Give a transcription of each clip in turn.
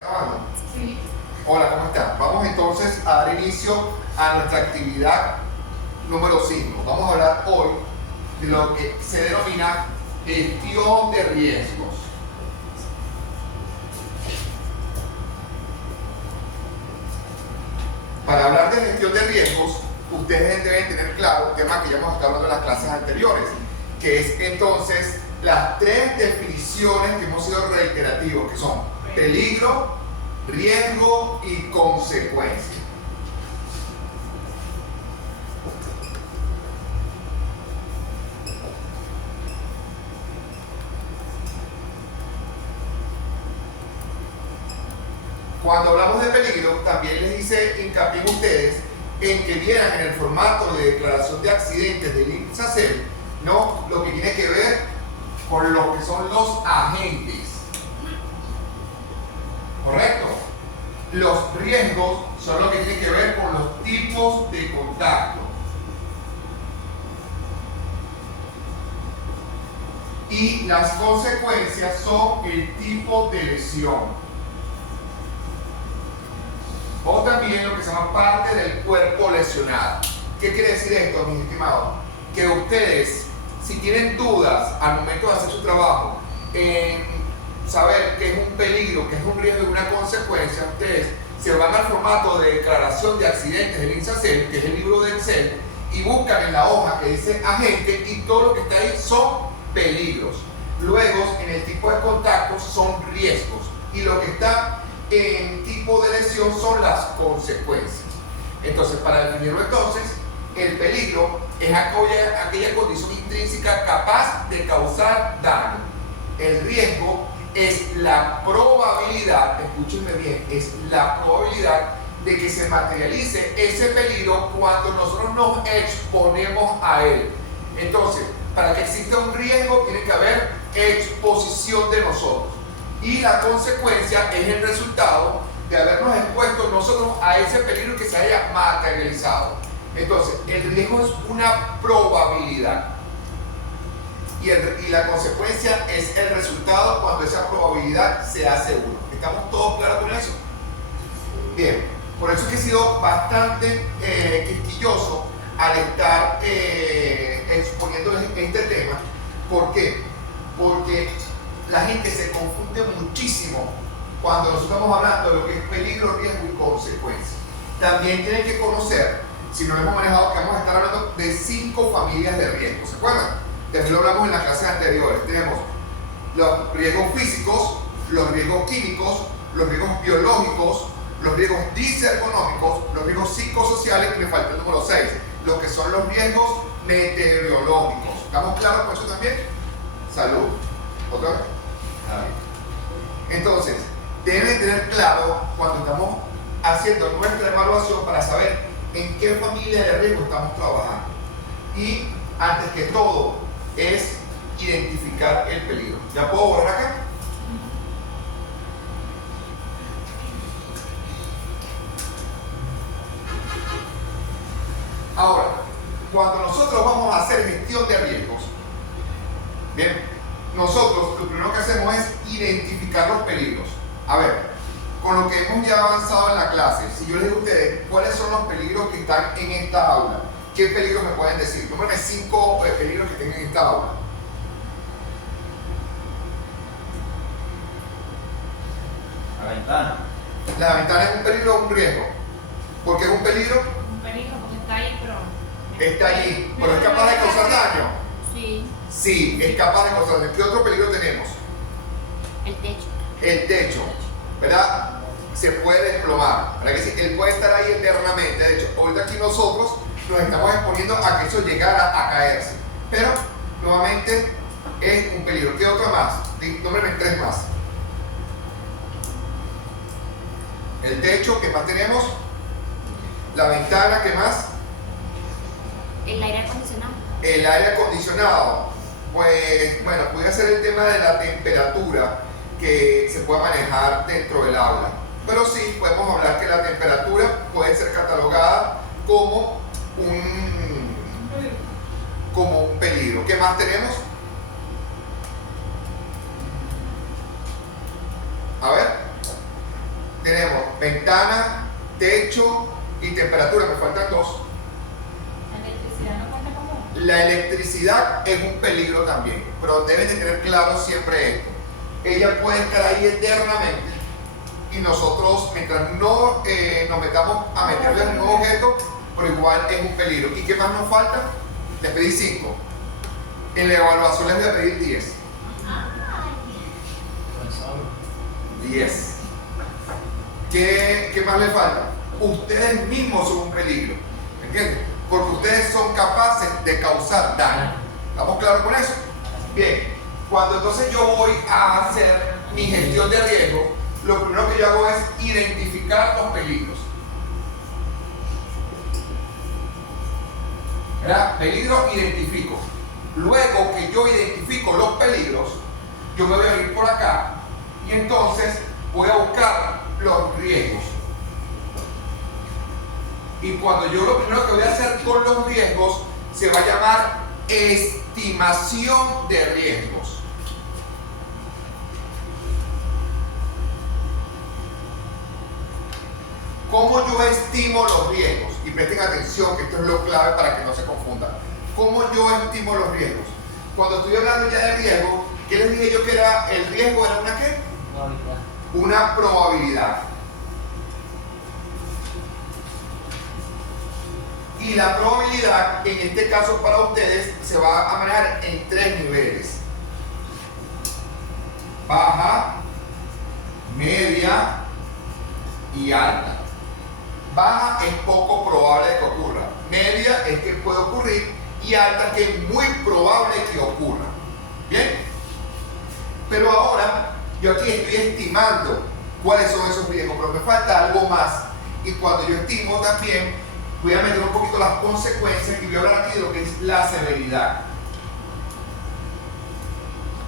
¿Grabando? Sí. Hola, ¿cómo están? Vamos entonces a dar inicio a nuestra actividad número 5. Vamos a hablar hoy de lo que se denomina gestión de riesgos. Para hablar de gestión de riesgos, ustedes deben tener claro un tema que ya hemos estado hablando en las clases anteriores, que es entonces las tres definiciones que hemos sido reiterativos, que son peligro, riesgo y consecuencia. Cuando hablamos de peligro, también les hice hincapié en ustedes en que vieran en el formato de declaración de accidentes del INSACEL, ¿no?, lo que tiene que ver con lo que son los agentes. ¿Correcto? Los riesgos son lo que tiene que ver con los tipos de contacto. Y las consecuencias son el tipo de lesión. O también lo que se llama parte del cuerpo lesionado. ¿Qué quiere decir esto, mis estimados? Que ustedes, si tienen dudas al momento de hacer su trabajo en saber qué es un peligro, qué es un riesgo y una consecuencia, ustedes se van al formato de declaración de accidentes del INSACEL, que es el libro de Excel, y buscan en la hoja que dice agente y todo lo que está ahí son peligros. Luego, en el tipo de contactos son riesgos y lo que está en tipo de lesión son las consecuencias. Entonces, para definirlo entonces, el peligro es aquella condición intrínseca capaz de causar daño. El riesgo es la probabilidad, escúchenme bien, es la probabilidad de que se materialice ese peligro cuando nosotros nos exponemos a él. Entonces, para que exista un riesgo tiene que haber exposición de nosotros. Y la consecuencia es el resultado de habernos expuesto nosotros a ese peligro que se haya materializado. Entonces, el riesgo es una probabilidad. Y la consecuencia es el resultado cuando esa probabilidad se hace uno. ¿Estamos todos claros con eso? Bien, por eso es que he sido bastante quisquilloso al estar exponiéndoles este tema. ¿Por qué? Porque la gente se confunde muchísimo cuando nosotros estamos hablando de lo que es peligro, riesgo y consecuencia. También tienen que conocer, si no hemos manejado, que vamos a estar hablando de 5 familias de riesgo. ¿Se acuerdan? También lo hablamos en las clases anteriores. Tenemos los riesgos físicos, los riesgos químicos, los riesgos biológicos, los riesgos disergonómicos, los riesgos psicosociales, y me falta el número 6, los que son los riesgos meteorológicos. ¿Estamos claros con eso también? Salud. ¿Otra vez? Entonces, deben tener claro cuando estamos haciendo nuestra evaluación para saber en qué familia de riesgo estamos trabajando. Y antes que todo es identificar el peligro. ¿Ya puedo borrar acá? Ahora, cuando nosotros vamos a hacer gestión de riesgos, bien, nosotros lo primero que hacemos es identificar los peligros. A ver, con lo que hemos ya avanzado en la clase, si yo les digo a ustedes cuáles son los peligros que están en esta aula, ¿qué peligros me pueden decir? Nómbrame 5 peligros que tengan en esta aula. La ventana. La ventana es un peligro o un riesgo. ¿Por qué es un peligro? Un peligro porque está ahí, pero... Está allí, pero es capaz de causar daño. Sí. Sí, es capaz de causar daño. ¿Qué otro peligro tenemos? El techo. El techo, ¿verdad? Se puede desplomar, ¿verdad que sí? Él puede estar ahí eternamente. De hecho, ahorita aquí nosotros nos estamos exponiendo a que eso llegara a caerse. Pero, nuevamente, es un peligro. ¿Qué otro más? Nómbrame 3 más. El techo, ¿qué más tenemos? La ventana, ¿qué más? El aire acondicionado. El aire acondicionado. Pues, bueno, puede ser el tema de la temperatura que se puede manejar dentro del aula. Pero sí, podemos hablar que la temperatura puede ser catalogada como un peligro. ¿Qué más tenemos? A ver. ventana, techo y temperatura, me faltan dos. ¿La electricidad no cuenta como? La electricidad es un peligro también, pero deben de tener claro siempre esto. Ella puede estar ahí eternamente y nosotros, mientras no nos metamos a meterle en ningún objeto, pero igual es un peligro. ¿Y qué más nos falta? Les pedí 5. En la evaluación les voy a pedir 10. 10. ¿Qué más le falta? Ustedes mismos son un peligro. ¿Entienden? Porque ustedes son capaces de causar daño. ¿Estamos claros con eso? Bien. Cuando entonces yo voy a hacer mi gestión de riesgo, lo primero que yo hago es identificar los peligros. ¿Verdad? Peligro, identifico. Luego que yo identifico los peligros, yo me voy a ir por acá y entonces voy a buscar los riesgos. Y cuando yo lo primero que voy a hacer con los riesgos se va a llamar estimación de riesgos. ¿Cómo yo estimo los riesgos? Y presten atención que esto es lo clave para que no se confundan. ¿Cómo yo estimo los riesgos? Cuando estoy hablando ya de riesgo, ¿qué les dije yo que era el riesgo? ¿Era una qué? Probabilidad. Una probabilidad. Y la probabilidad, en este caso para ustedes, se va a manejar en 3 niveles. Baja, media y alta. Baja es poco probable de que ocurra. Media es que puede ocurrir y alta que es muy probable que ocurra. ¿Bien? Pero ahora yo aquí estoy estimando cuáles son esos riesgos, pero me falta algo más. Y cuando yo estimo también, voy a meter un poquito las consecuencias y voy a hablar aquí de lo que es la severidad.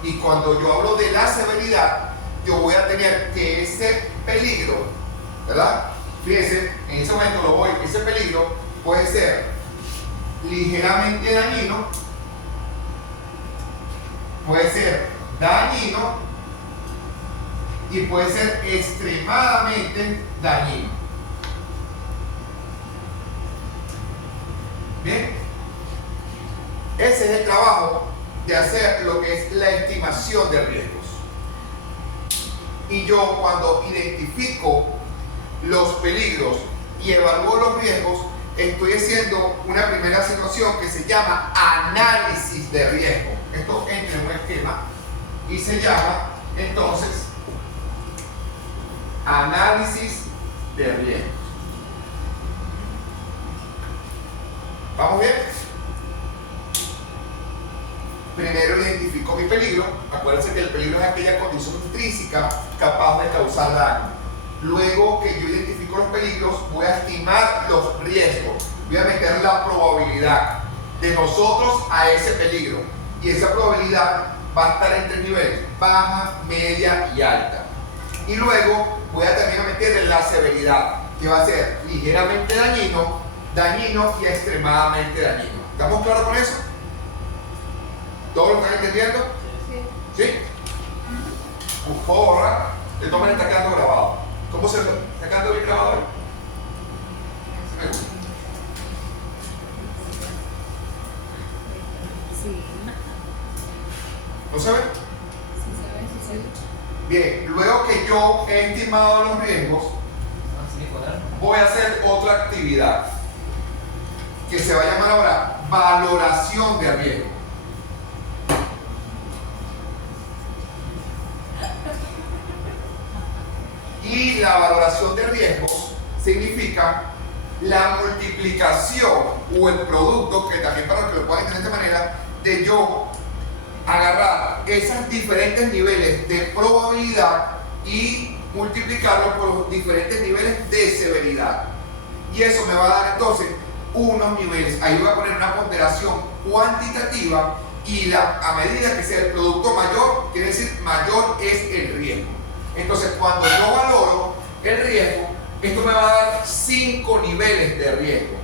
Y cuando yo hablo de la severidad, yo voy a tener que ese peligro, ¿verdad? Fíjense, en ese momento lo voy, ese peligro puede ser ligeramente dañino, puede ser dañino y puede ser extremadamente dañino. Bien, ese es el trabajo de hacer lo que es la estimación de riesgos. Y yo cuando identifico los peligros y evalúo los riesgos, estoy haciendo una primera situación que se llama análisis de riesgo. Esto entra en un esquema y se llama entonces análisis de riesgos. ¿Vamos bien? Primero identifico mi peligro. Acuérdense que el peligro es aquella condición intrínseca capaz de causar daño. Luego que yo identifico los peligros, voy a estimar los riesgos. Voy a meter la probabilidad de nosotros a ese peligro. Y esa probabilidad va a estar en 3 niveles: baja, media y alta. Y luego voy a también meter la severidad, que va a ser ligeramente dañino, dañino y extremadamente dañino. ¿Estamos claros con eso? ¿Todos lo están entendiendo? Sí. ¿Sí? ¿Puedo borrar? De todas maneras está quedando grabado. ¿Cómo se está quedando bien grabado? Sí. ¿No se ve? Sí, se ve, sí, se ve. Bien, luego que yo he estimado los riesgos, voy a hacer otra actividad que se va a llamar ahora valoración de riesgo. Y la valoración de riesgos significa la multiplicación o el producto, que también para que lo puedan entender de esta manera, de yo agarrar esos diferentes niveles de probabilidad y multiplicarlo por los diferentes niveles de severidad. Y eso me va a dar entonces unos niveles. Ahí voy a poner una ponderación cuantitativa y a medida que sea el producto mayor, quiere decir mayor es el riesgo. Entonces cuando yo valoro el riesgo, esto me va a dar 5 niveles de riesgo.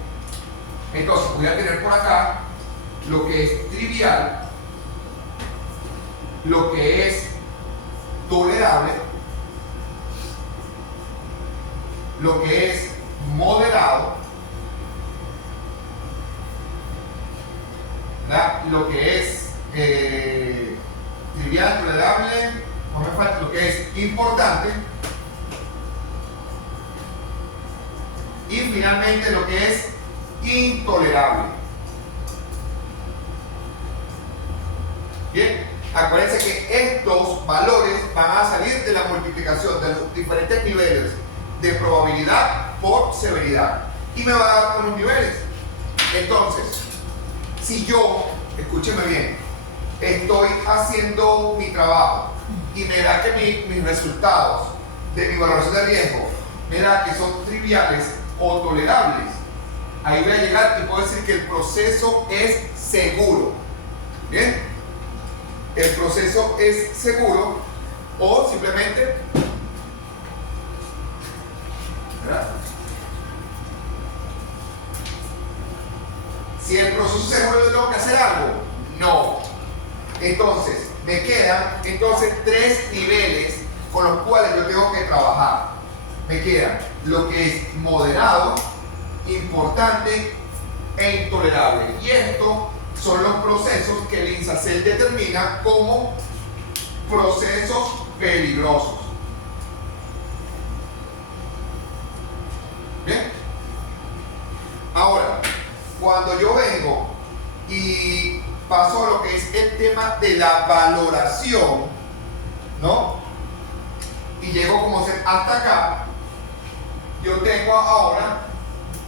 Entonces voy a tener por acá lo que es trivial, lo que es tolerable lo que es moderado, ¿verdad? Lo que es trivial, tolerable, no me falta lo que es importante, y finalmente lo que es intolerable. Bien, acuérdense que estos valores van a salir de la multiplicación de los diferentes niveles de probabilidad por severidad y me va a dar unos niveles. Entonces, si yo, escúcheme bien, estoy haciendo mi trabajo y me da que mis resultados de mi valoración de riesgo me da que son triviales o tolerables, ahí voy a llegar y puedo decir que el proceso es seguro. Bien, el proceso es seguro, o simplemente, ¿verdad? Si el proceso es seguro, yo tengo que hacer algo. No. Entonces, me quedan tres niveles con los cuales yo tengo que trabajar. Me quedan lo que es moderado, importante e intolerable. Y esto son los procesos que el INSACEL determina como procesos peligrosos. ¿Bien? Ahora, cuando yo vengo y paso a lo que es el tema de la valoración, ¿no? Y llego como ser hasta acá, yo tengo ahora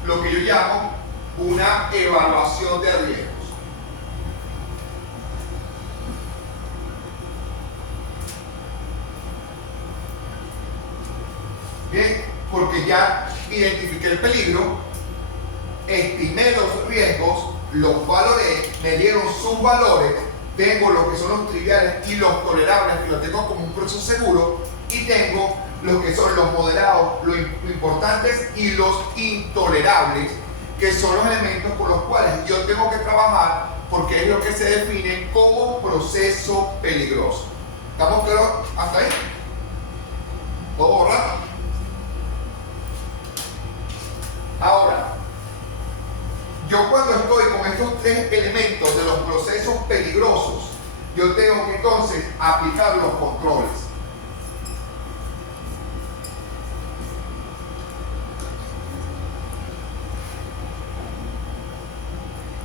lo que yo llamo una evaluación de riesgos. Bien, porque ya identifiqué el peligro, estimé los riesgos, los valoré, me dieron sus valores, tengo lo que son los triviales y los tolerables, que lo tengo como un proceso seguro, y tengo lo que son los moderados, los importantes y los intolerables, que son los elementos por los cuales yo tengo que trabajar, porque es lo que se define como proceso peligroso. ¿Estamos claros hasta ahí? ¿Puedo borrar? Ahora, yo cuando estoy con estos tres elementos de los procesos peligrosos, yo tengo que entonces aplicar los controles.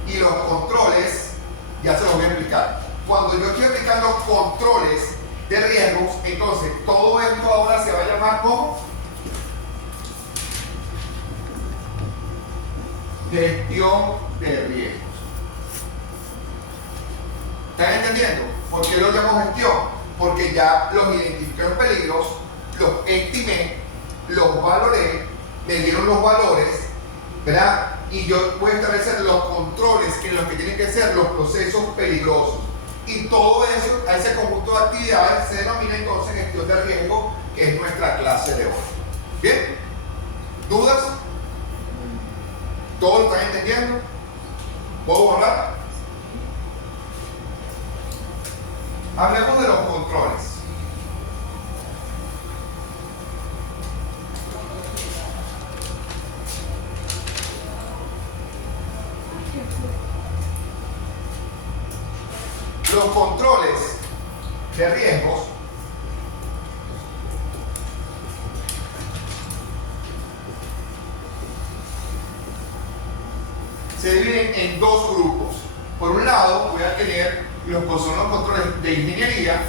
Y los controles, ya se los voy a explicar. Cuando yo estoy aplicando controles de riesgos, entonces todo esto ahora se va a llamar como gestión de riesgos. ¿Están entendiendo? ¿Por qué lo llamo gestión? Porque ya los identifiqué los peligros, los estimé, los valoré, me dieron los valores, ¿verdad? Y yo voy a establecer los controles en los que tienen que ser los procesos peligrosos. Y todo eso, a ese conjunto de actividades, se denomina entonces gestión de riesgo, que es nuestra clase de hoy. ¿Bien? ¿Dudas? ¿Todos lo están entendiendo? ¿Puedo borrar? Hablemos de los controles. Los controles de riesgos se dividen en dos grupos. Por un lado, voy a tener los que son los controles de ingeniería,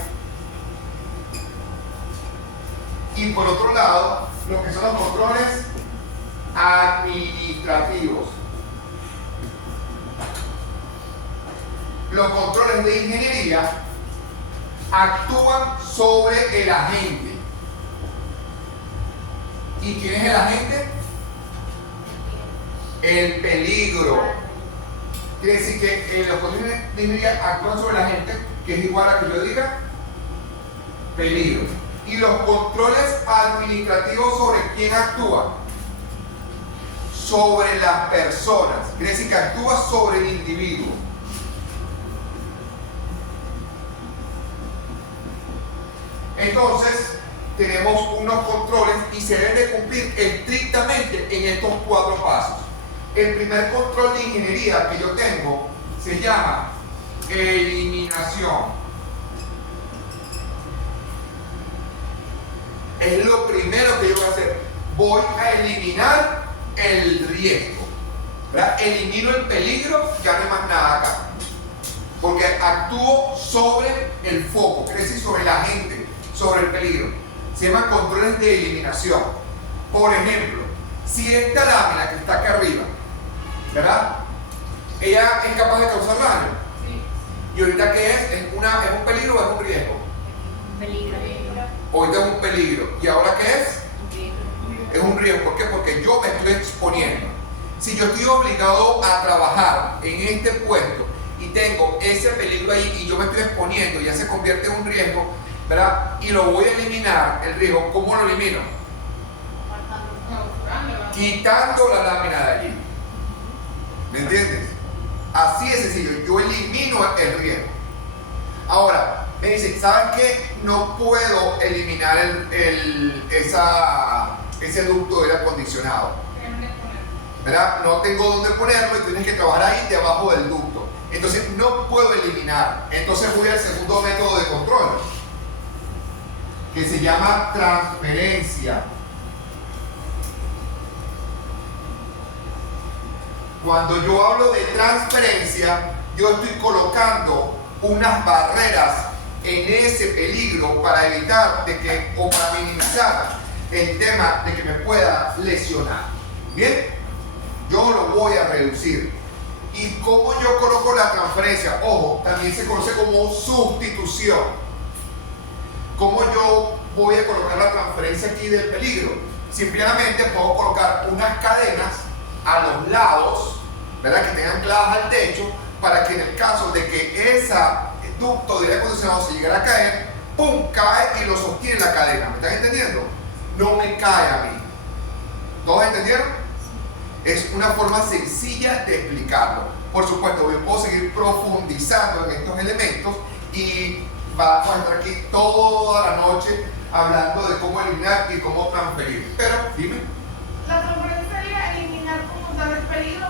y por otro lado, los que son los controles administrativos. Los controles de ingeniería actúan sobre el agente. ¿Y quién es el agente? El peligro. Quiere decir que los controles de ingeniería actúan sobre el agente, que es igual a que yo diga peligro. Y los controles administrativos, ¿sobre quién actúan? Sobre las personas. Quiere decir que actúa sobre el individuo. Entonces, tenemos unos controles y se deben de cumplir estrictamente en estos 4 pasos. El primer control de ingeniería que yo tengo se llama eliminación. Es lo primero que yo voy a hacer. Voy a eliminar el riesgo, ¿verdad? Elimino el peligro, ya no hay más nada acá. Porque actúo sobre el foco, quiere decir sobre la gente, sobre el peligro. Se llaman controles de eliminación. Por ejemplo, si esta lámina que está acá arriba, ¿verdad? Ella es capaz de causar daño. Sí. ¿Y ahorita qué es? ¿Es un peligro o es un riesgo? Peligro. Ahorita es un peligro. ¿Y ahora qué es? Un riesgo. Es un riesgo. ¿Por qué? Porque yo me estoy exponiendo. Si yo estoy obligado a trabajar en este puesto y tengo ese peligro ahí y yo me estoy exponiendo, ya se convierte en un riesgo, ¿verdad? Y lo voy a eliminar, el riesgo. ¿Cómo lo elimino? Quitando la lámina de allí. ¿Me entiendes? Así de sencillo. Yo elimino el riesgo. Ahora, me dicen, ¿saben qué? No puedo eliminar ese ducto de aire acondicionado, ¿verdad? No tengo dónde ponerlo y tienes que trabajar ahí debajo del ducto. Entonces no puedo eliminar. Entonces voy al segundo método de control, que se llama transferencia. Cuando yo hablo de transferencia, yo estoy colocando unas barreras en ese peligro para evitar o para minimizar el tema de que me pueda lesionar. Bien, yo lo voy a reducir. ¿Y cómo yo coloco la transferencia? Ojo, también se conoce como sustitución. ¿Cómo yo voy a colocar la transferencia aquí del peligro? Simplemente puedo colocar unas cadenas a los lados, ¿verdad? Que tengan ancladas al techo, para que en el caso de que ese ducto de aire acondicionado se llegara a caer, ¡pum!, cae y lo sostiene la cadena. ¿Me están entendiendo? No me cae a mí. ¿Todos entendieron? Es una forma sencilla de explicarlo. Por supuesto, yo puedo seguir profundizando en estos elementos y vamos a estar aquí toda la noche hablando de cómo eliminar y cómo transferir. Pero, dime. La transferencia sería eliminar como tal el peligro.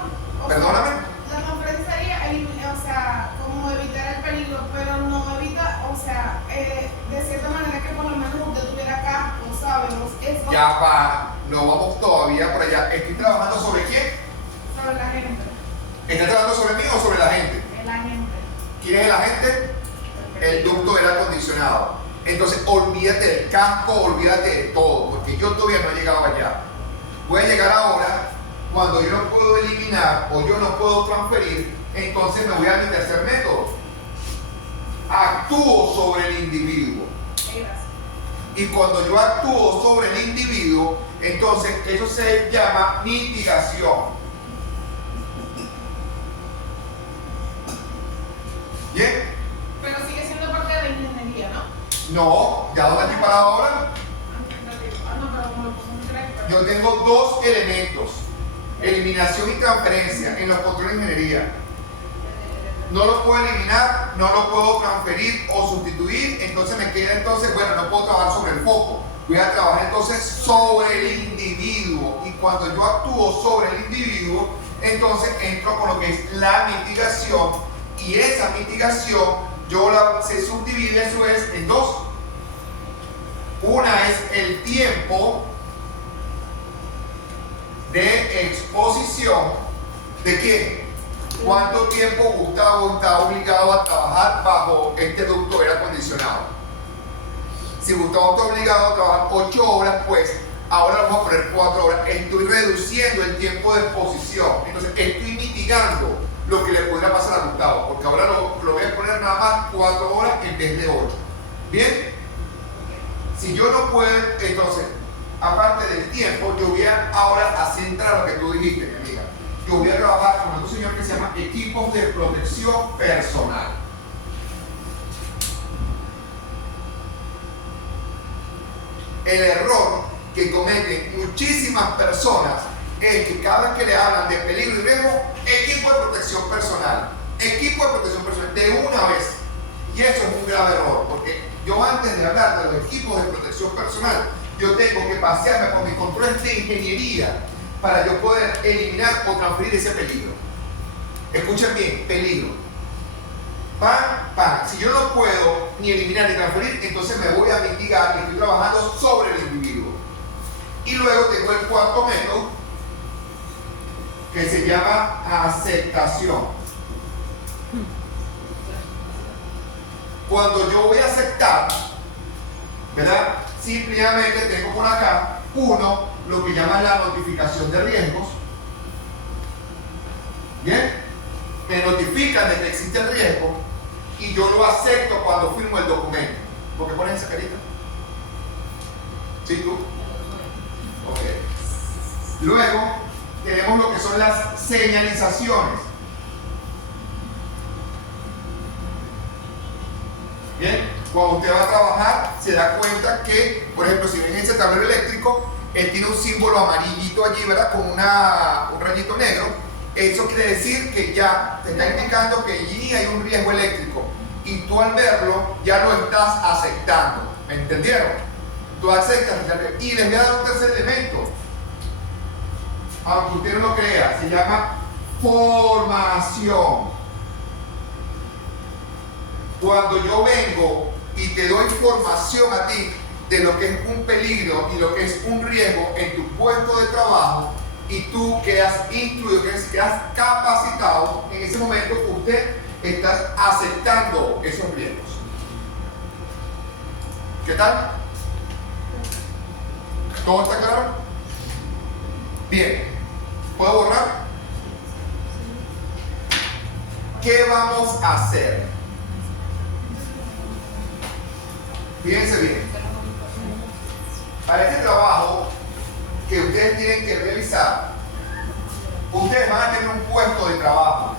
Perdóname. La transferencia sería eliminar, como evitar el peligro, pero no evita, de cierta manera que por lo menos usted tuviera casco, ¿sabes? Eso. Ya va, no vamos todavía por allá. ¿Estoy trabajando sobre quién? Sobre la gente. ¿Estás trabajando sobre mí o sobre la gente? La gente. ¿Quién es la gente? El ducto del aire acondicionado. Entonces, olvídate del casco, olvídate de todo, porque yo todavía no he llegado allá. Voy a llegar ahora. Cuando yo no puedo eliminar o yo no puedo transferir, entonces me voy a mi tercer método. Actúo sobre el individuo. Y cuando yo actúo sobre el individuo, entonces eso se llama mitigación. ¿Bien? Pero sigue siendo parte de la ingeniería, ¿no? No, ¿ya dónde estoy parado ahora? No, pero como lo puso muy claro. Yo tengo 2 elementos. Eliminación y transferencia en los controles de ingeniería. No lo puedo eliminar, no lo puedo transferir o sustituir, entonces me queda bueno, no puedo trabajar sobre el foco. Voy a trabajar entonces sobre el individuo. Y cuando yo actúo sobre el individuo, entonces entro con lo que es la mitigación. Y esa mitigación se subdivide a su vez en 2. Una es el tiempo de exposición. ¿De qué? ¿Cuánto tiempo Gustavo está obligado a trabajar bajo este ducto de aire acondicionado? Si Gustavo está obligado a trabajar 8 horas, pues ahora vamos a poner 4 horas. Estoy reduciendo el tiempo de exposición. Entonces estoy mitigando lo que le podría pasar a Gustavo, porque ahora lo voy a poner nada más 4 horas en vez de 8. ¿Bien? Si yo no puedo, entonces, aparte del tiempo, yo voy ahora a centrar lo que tú dijiste, mi amiga. Yo voy a trabajar con otro señor que se llama equipos de protección personal. El error que cometen muchísimas personas es que cada vez que le hablan de peligro y riesgo, equipo de protección personal, de una vez. Y eso es un grave error, porque yo antes de hablar de los equipos de protección personal, yo tengo que pasearme por mis controles de ingeniería para yo poder eliminar o transferir ese peligro. Escuchen bien, peligro. Si yo no puedo ni eliminar ni transferir, entonces me voy a mitigar y estoy trabajando sobre el individuo. Y luego tengo el cuarto método, que se llama aceptación. Cuando yo voy a aceptar, ¿verdad? Simplemente tengo por acá, uno, lo que llaman la notificación de riesgos. ¿Bien? Me notifican de que existe el riesgo y yo lo acepto cuando firmo el documento. ¿Por qué pones esa carita? ¿Sí, tú? Ok. Luego tenemos lo que son las señalizaciones. Bien, cuando usted va a trabajar se da cuenta que, por ejemplo, si ven ese tablero eléctrico, él tiene un símbolo amarillito allí, ¿verdad? Con un rayito negro. Eso quiere decir que ya te está indicando que allí hay un riesgo eléctrico y tú al verlo ya lo estás aceptando. ¿Me entendieron? Tú aceptas y les voy a dar un tercer elemento, aunque usted no lo crea, se llama formación. Cuando yo vengo y te doy información a ti de lo que es un peligro y lo que es un riesgo en tu puesto de trabajo, y tú quedas instruido, quedas capacitado, en ese momento usted está aceptando esos riesgos. ¿Qué tal? ¿Todo está claro? Bien. ¿Puedo borrar? ¿Qué vamos a hacer? Fíjense bien. Para este trabajo que ustedes tienen que realizar, ustedes van a tener un puesto de trabajo.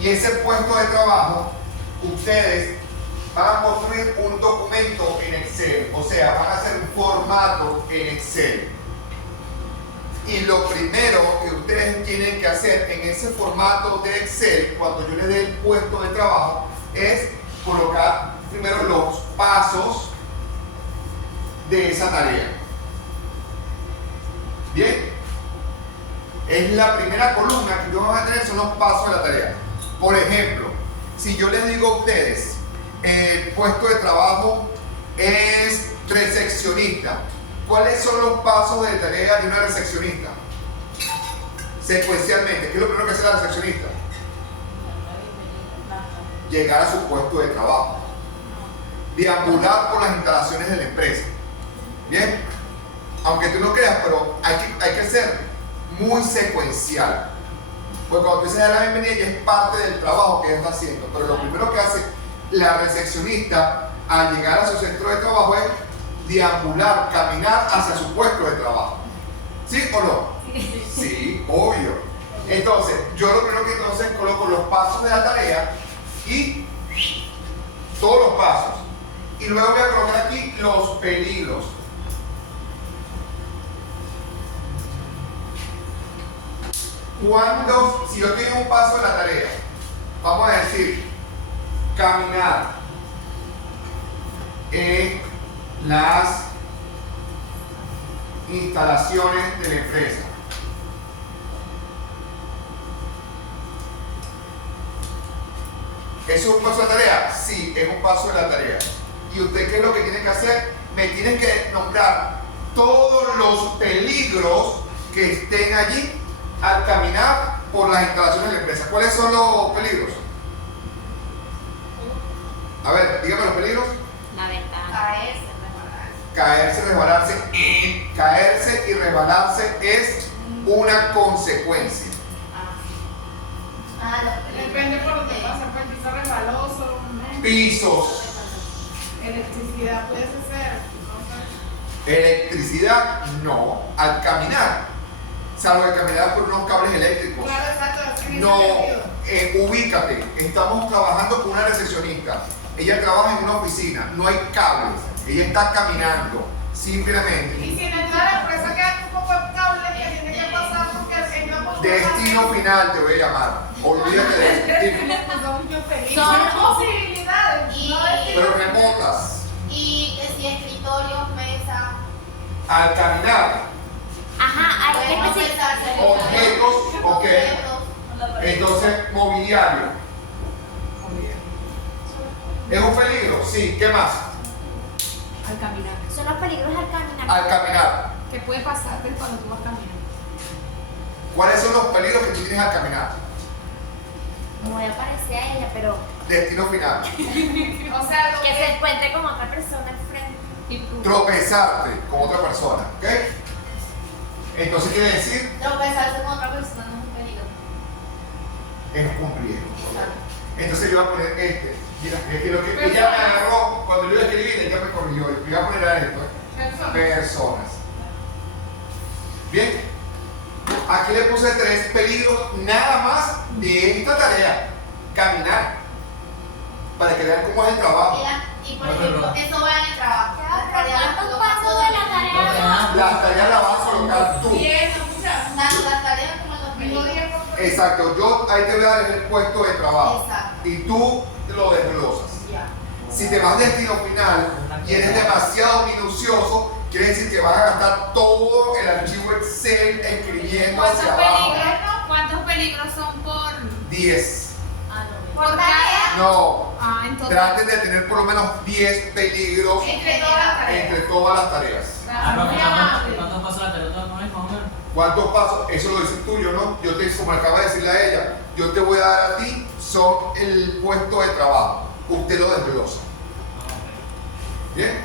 Y ese puesto de trabajo, ustedes van a construir un documento en Excel. O sea, van a hacer un formato en Excel. Y lo primero que ustedes tienen que hacer en ese formato de Excel, cuando yo les dé el puesto de trabajo, es colocar primero los pasos de esa tarea. Bien, es la primera columna que yo van a tener, son los pasos de la tarea. Por ejemplo, si yo les digo a ustedes, el puesto de trabajo es recepcionista, ¿cuáles son los pasos de tarea de una recepcionista? Secuencialmente, ¿qué es lo primero que hace la recepcionista? Llegar a su puesto de trabajo, deambular por las instalaciones de la empresa. Bien, aunque tú no creas, pero hay que ser muy secuencial, porque cuando tú se da la bienvenida ya es parte del trabajo que ella está haciendo. Pero lo primero que hace la recepcionista al llegar a su centro de trabajo es deambular, caminar hacia su puesto de trabajo. ¿Sí o no? Sí, obvio. Entonces, yo lo primero que entonces coloco los pasos de la tarea y todos los pasos. Y luego voy a colocar aquí los peligros. Si yo tengo un paso de la tarea, vamos a decir, caminar en las instalaciones de la empresa. ¿Es un paso de la tarea? Sí, es un paso de la tarea. ¿Y usted qué es lo que tiene que hacer? Me tiene que nombrar todos los peligros que estén allí al caminar por las instalaciones de la empresa. ¿Cuáles son los peligros? A ver, dígame los peligros. La ventana. Caerse, resbalarse. Caerse y resbalarse es una consecuencia. Depende por dónde pasa, por el piso resbaloso, ¿no? Pisos. Electricidad puede ser, no sé. Electricidad, no. Al caminar, salvo de caminar por unos cables eléctricos. Claro, exacto. No, ubícate. Estamos trabajando con una recepcionista. Ella trabaja en una oficina, no hay cables. Ella está caminando, simplemente. Y si en la empresa queda un poco de cable que tiene que pasar porque en una Destino final te voy a llamar. Olvídate de eso. Son posibilidades. pero remotas. Y que si escritorios, mesa. Al caminar, Ajá, hay que Podemos especificar. pensar objetos, ok. objetos. Entonces, mobiliario. ¿Es un peligro? Sí. ¿Qué más? Al caminar. Son los peligros al caminar. Al caminar. ¿Qué puede pasarte cuando tú vas caminando? ¿Cuáles son los peligros que tú tienes al caminar? Me voy a parecer a ella, pero Destino final. O sea, lo que se encuentre con otra persona al frente. Y tú. Tropezarte con otra persona, ¿ok? Entonces quiere decir, Tropezarse con otra persona no es un peligro. es un riesgo. Exacto. Entonces yo voy a poner este. Mira, es que lo que ella me agarró cuando yo escribí, ella me corrigió. Yo voy a poner a esto. Personas. Bien. Aquí le puse 3 peligros nada más de esta tarea. Caminar. Para que vean cómo es el trabajo. Mira, y por ejemplo, eso va en el trabajo. Las tareas las ¿Cuántos colocas pasos todo de en la el- tarea? Las tareas las vas a colocar tú. Tanto las tareas como los peligros. Exacto. Yo ahí te voy a dar el puesto de trabajo. Exacto. Y tú lo desglosas. Ya. Si te vas a destino final y eres demasiado minucioso, quiere decir que vas a gastar todo el archivo Excel escribiendo hacia abajo. ¿Cuántos peligros son por 10. Por tarea. No. entonces? Traten de tener por lo menos 10 peligros Entre todas las tareas. entre todas las tareas. ¿Cuántos pasos la tarea no es más o menos? ¿Cuántos pasos? Eso lo dices tú, yo no. Yo te, como acaba de decirle a ella, yo te voy a dar a ti, son el puesto de trabajo. Usted lo desglosa. Bien.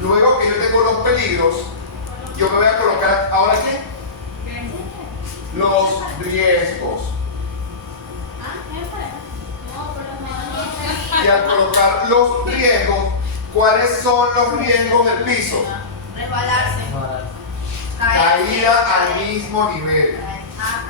Luego que yo tengo los peligros, yo me voy a colocar, ¿ahora qué? Los riesgos. No, por lo menos. Y al colocar los riesgos, ¿cuáles son los riesgos del piso? Resbalarse. Caída al mismo nivel. Ah,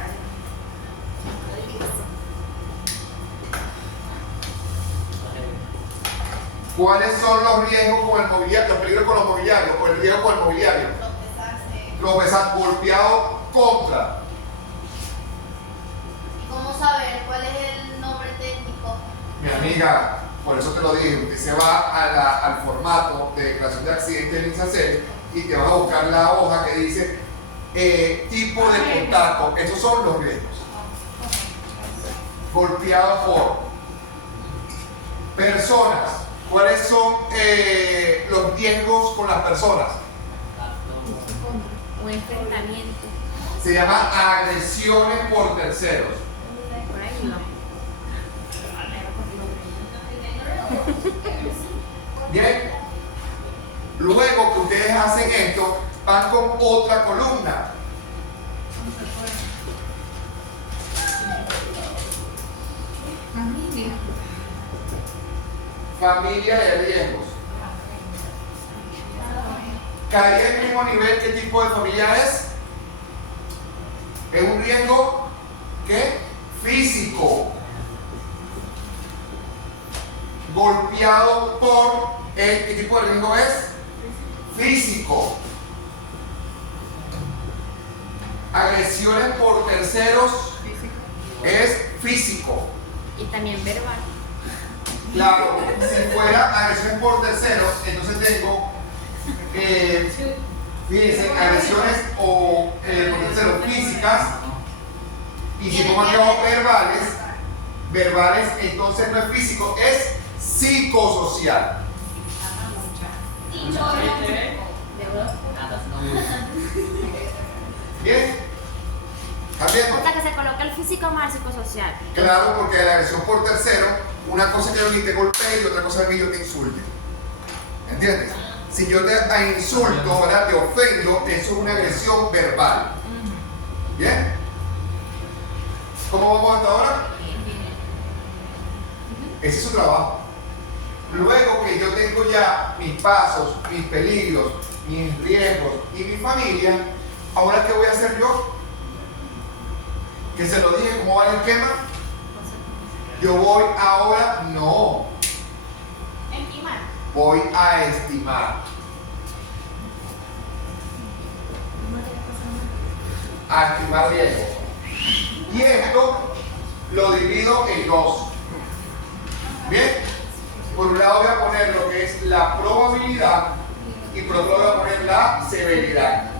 ¿Cuáles son los riesgos con el mobiliario, los peligros con los mobiliarios, o el riesgo con el mobiliario? tropezarse. Tropezar, golpeado contra. ¿Y cómo saber cuál es el nombre técnico? Mi amiga, por eso te lo dije, usted se va al formato de declaración de accidente del INSACEL y te vas a buscar la hoja que dice tipo de contacto. Esos son los riesgos. Golpeado por personas. ¿Cuáles son los riesgos con las personas? Un enfrentamiento. Se llama agresiones por terceros. Por ahí va. Bien. Luego que ustedes hacen esto, van con otra columna. Familia de riesgos. ¿Caería en el mismo nivel qué tipo de familia es? Es un riesgo ¿qué? Físico. Golpeado por ¿qué tipo de riesgo es? Físico. Agresiones por terceros es físico. Y también verbal. Claro, si fuera agresión por terceros, entonces tengo, fíjense, agresiones o por terceros físicas, y si pongo aquí abajo verbales, entonces no es físico, es psicosocial. ¿Bien? ¿Están viendo? Hasta que se coloque el físico más el psicosocial. Claro, porque la agresión por tercero, una cosa es que yo te golpee y otra cosa es que yo te insulte. ¿Entiendes? Si yo te insulto, ¿verdad? Te ofendo, eso es una agresión verbal. ¿Bien? ¿Cómo vamos hasta ahora? Ese es su trabajo. Luego que yo tengo ya mis pasos, mis peligros, mis riesgos y mi familia, ¿ahora qué voy a hacer yo? Que se lo dije, ¿cómo va el esquema? Yo voy ahora, no, Estimar. voy a estimar. A estimar riesgo. Y esto lo divido en dos. ¿Bien? Por un lado voy a poner lo que es la probabilidad y por otro lado voy a poner la severidad.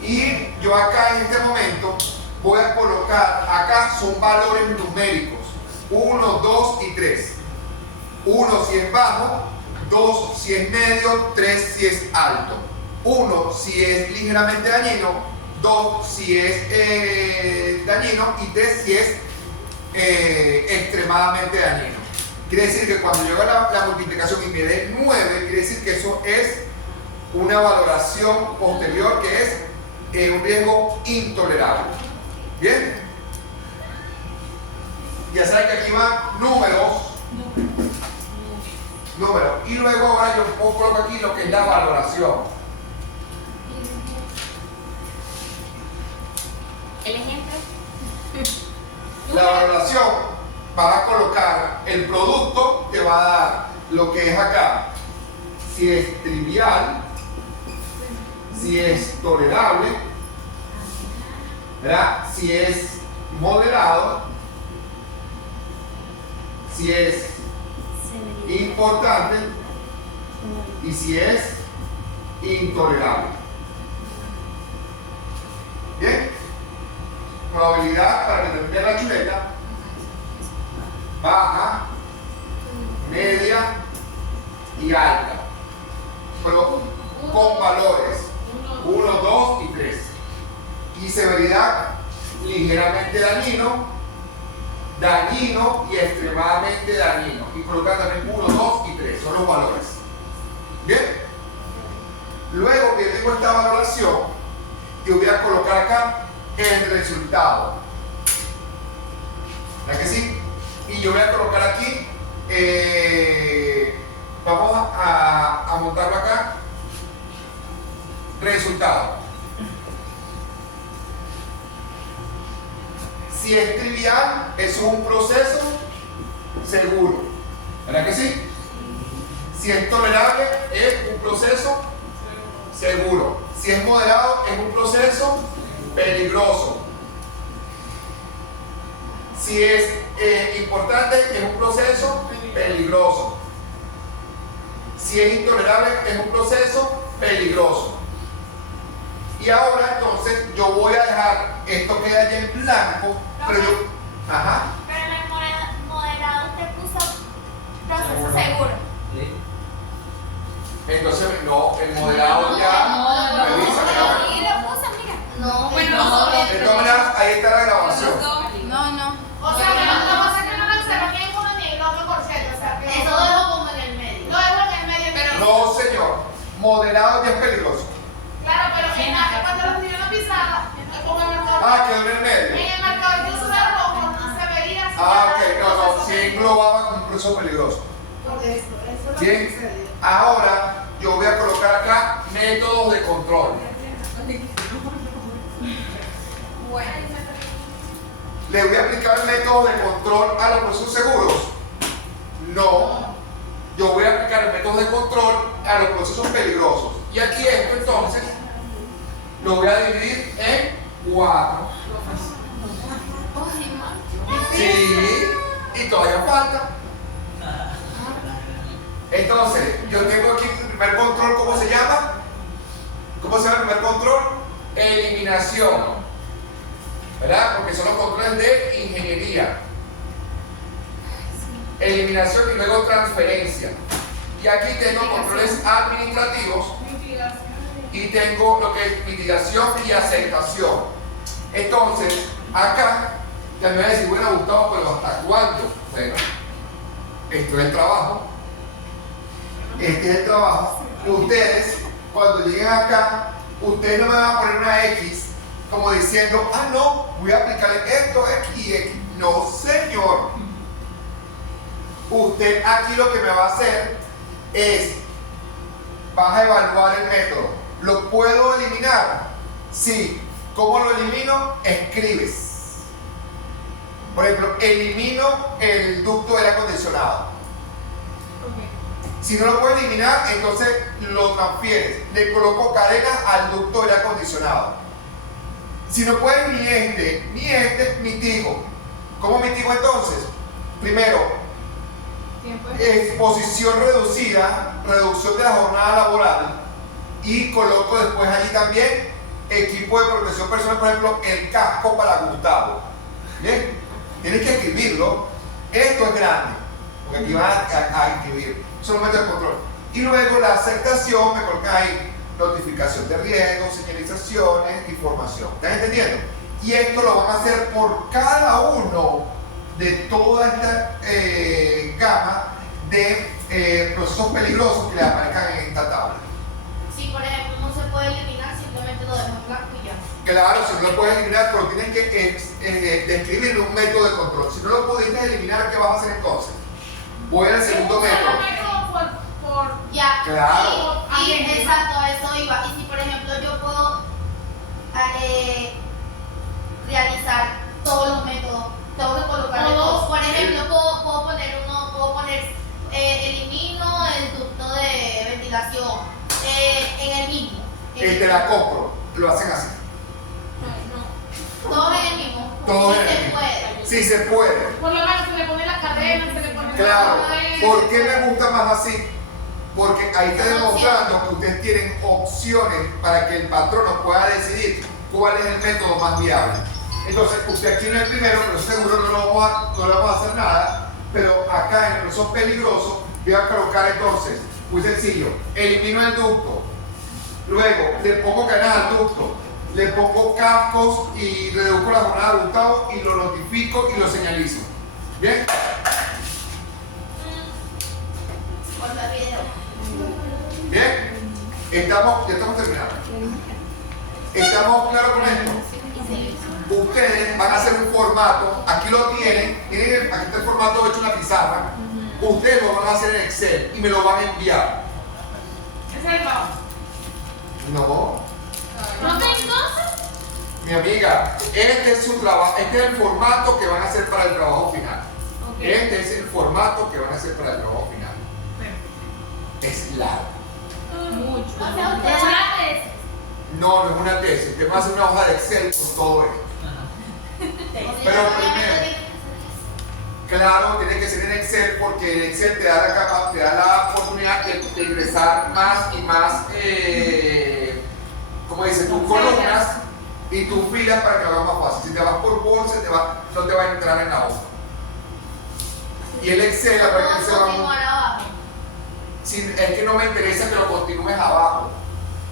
Y yo acá en este momento voy a colocar, acá son valores numéricos, 1, 2 y 3. 1 si es bajo, 2 si es medio, 3 si es alto. 1 si es ligeramente dañino, 2 si es dañino y 3 si es extremadamente dañino. Quiere decir que cuando yo haga la multiplicación y me dé 9, quiere decir que eso es una valoración posterior que es un riesgo intolerable. ¿Bien? Ya saben que aquí van números. Y luego ahora yo coloco aquí lo que es la valoración. El ejemplo. La valoración va a colocar el producto que va a dar lo que es acá. Si es trivial, si es tolerable, ¿verdad? Si es moderado, si es importante y si es intolerable. Bien, probabilidad para que termine la chuleta: baja, media y alta, pero con valores 1, 2 y 3. Y severidad: ligeramente dañino, dañino y extremadamente dañino. Y colocar también 1, 2 y 3, son los valores. Bien, luego que tengo esta valoración, yo voy a colocar acá el resultado. ¿Verdad que sí? Y yo voy a colocar aquí, vamos a montarlo acá, resultado. Si es trivial, eso es un proceso seguro. ¿Verdad que sí? Si es tolerable, es un proceso seguro. Si es moderado, es un proceso peligroso. Si es importante, es un proceso peligroso. Si es intolerable, es un proceso peligroso. Y ahora entonces yo voy a dejar esto queda ya en blanco, pero yo... Ajá. Pero en el moderado usted puso proceso seguro. ¿Sí? Entonces, no, el moderado ya... revisa, mira. Y lo puso, mira. No, Bueno, De todas maneras, ahí está la grabación. No. O sea, que lo que pasa es que no mencionó ni uno ni el otro por cierto. O sea, que Eso lo dejo como en el medio. lo dejo en el medio. Pero- No, señor. Moderado ya es peligroso. Claro, pero cuando lo escribió en la pizarra, con el marcador. Ah, quedó en el medio. En el marcador yo usé rojo, no se veía. Ah, ok, no, sí englobaba como un proceso peligroso. Por eso es lo que Bien, sucedió. ahora yo voy a colocar acá métodos de control. Bueno. ¿Le voy a aplicar métodos de control a los procesos seguros? No. Yo voy a aplicar métodos de control a los procesos peligrosos. Y aquí esto entonces lo voy a dividir en 4. Sí, y todavía falta. Entonces, yo tengo aquí el primer control, ¿cómo se llama? ¿Cómo se llama el primer control? Eliminación. ¿Verdad? Porque son los controles de ingeniería. Eliminación y luego transferencia. Y aquí tengo controles administrativos y tengo lo que es mitigación y aceptación. Entonces, acá también me va a decir, bueno, Gustavo, pero ¿hasta cuándo? Bueno, esto es el trabajo. Este es el trabajo. Ustedes, cuando lleguen acá, ustedes no me van a poner una X como diciendo, ah, no, voy a aplicar esto, X y X. No, señor. Usted aquí lo que me va a hacer es, vas a evaluar el método. ¿Lo puedo eliminar? Sí. ¿Cómo lo elimino? Escribes. Por ejemplo, elimino el ducto del aire acondicionado. Si no lo puedo eliminar, entonces lo transfieres. Le coloco cadena al ducto del aire acondicionado. Si no puedes ni este, mitigo. ¿Cómo mitigo entonces? Primero, Tiempo de- exposición reducida, reducción de la jornada laboral, y coloco después allí también equipo de protección personal, por ejemplo, el casco para Gustavo. Bien, tienes que escribirlo. Esto es grande, porque aquí van a escribir, son los métodos de control. Y luego la aceptación, me colocan ahí notificación de riesgo, señalizaciones, información. ¿Están entendiendo? Y esto lo van a hacer por cada uno de toda esta gama de procesos peligrosos que le aparezcan en esta tabla. Si por ejemplo no se puede eliminar, simplemente lo dejo en blanco y ya. Claro, si no lo puedes eliminar, pero tienes que describir un método de control. Si no lo pudiste eliminar, ¿qué vas a hacer entonces? Voy al segundo método. Ya. Claro. Y exacto, a eso iba. Y si por ejemplo yo puedo realizar todos los métodos, tengo que colocarle todos. Por ejemplo, puedo poner elimino el ducto de ventilación en el mismo. El de la compro, lo hacen así. Todo en el mismo. Todo Si en el se mismo. puede. Sí se puede. Por lo menos se le pone la cadena, se le pone Claro. la cadena. ¿Por qué me gusta más así? Porque ahí está demostrando que ustedes tienen opciones para que el patrono pueda decidir cuál es el método más viable. Entonces, usted aquí en el primero, pero seguro no le vamos a hacer nada, pero acá en el proceso peligroso voy a colocar entonces, muy sencillo, elimino el ducto, luego le pongo cadenas al ducto, le pongo cascos y reduzco la jornada de Gustavo y lo notifico y lo señalizo. ¿Bien? Corta video. Bien, ya estamos terminando. ¿Estamos claros con esto? Ustedes van a hacer un formato, aquí lo tienen, miren, aquí está el formato hecho en la pizarra. Ustedes lo van a hacer en Excel y me lo van a enviar. Ese es el bajo. No, ¿No tengo? mi amiga, este es su trabajo, este es el formato que van a hacer para el trabajo final. Este es el formato que van a hacer para el trabajo final. Es largo. Mucho. O sea, ustedes No, no es una tesis, usted va a hacer una hoja de Excel con todo esto. Pero primero, claro, tiene que ser en Excel porque en Excel te da la oportunidad de ingresar más y más, como dice, tus columnas y tus filas para que lo hagas más fácil. Si te vas por Word, no te va a entrar en la hoja. Y el Excel, la verdad que se va continuar abajo. es que no me interesa que lo continúes abajo.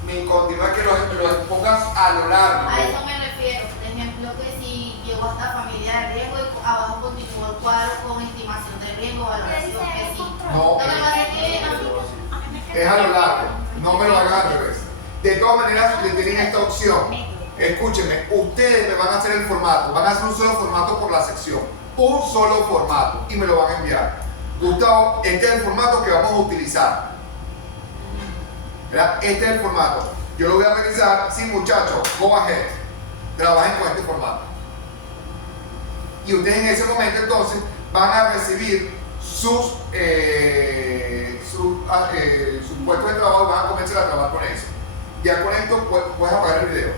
Me continúa que lo pongas a lo largo. A eso me refiero. Por ejemplo, que si llego hasta familia de riesgo y abajo continúo el cuadro con estimación de riesgo, valoración, que sí. No, Lo que pasa es que es a lo largo. No me lo hagas al revés. De todas maneras, le tienen esta opción. Escúchenme, ustedes me van a hacer el formato. Van a hacer un solo formato por la sección. Un solo formato. Y me lo van a enviar. Gustavo, este es el formato que vamos a utilizar. ¿Verdad? Este es el formato. Yo lo voy a revisar. Sí, muchachos, go ahead. Trabajen con este formato. Y ustedes en ese momento entonces van a recibir sus puestos de trabajo y van a comenzar a trabajar con eso. Ya con esto puedes apagar el video.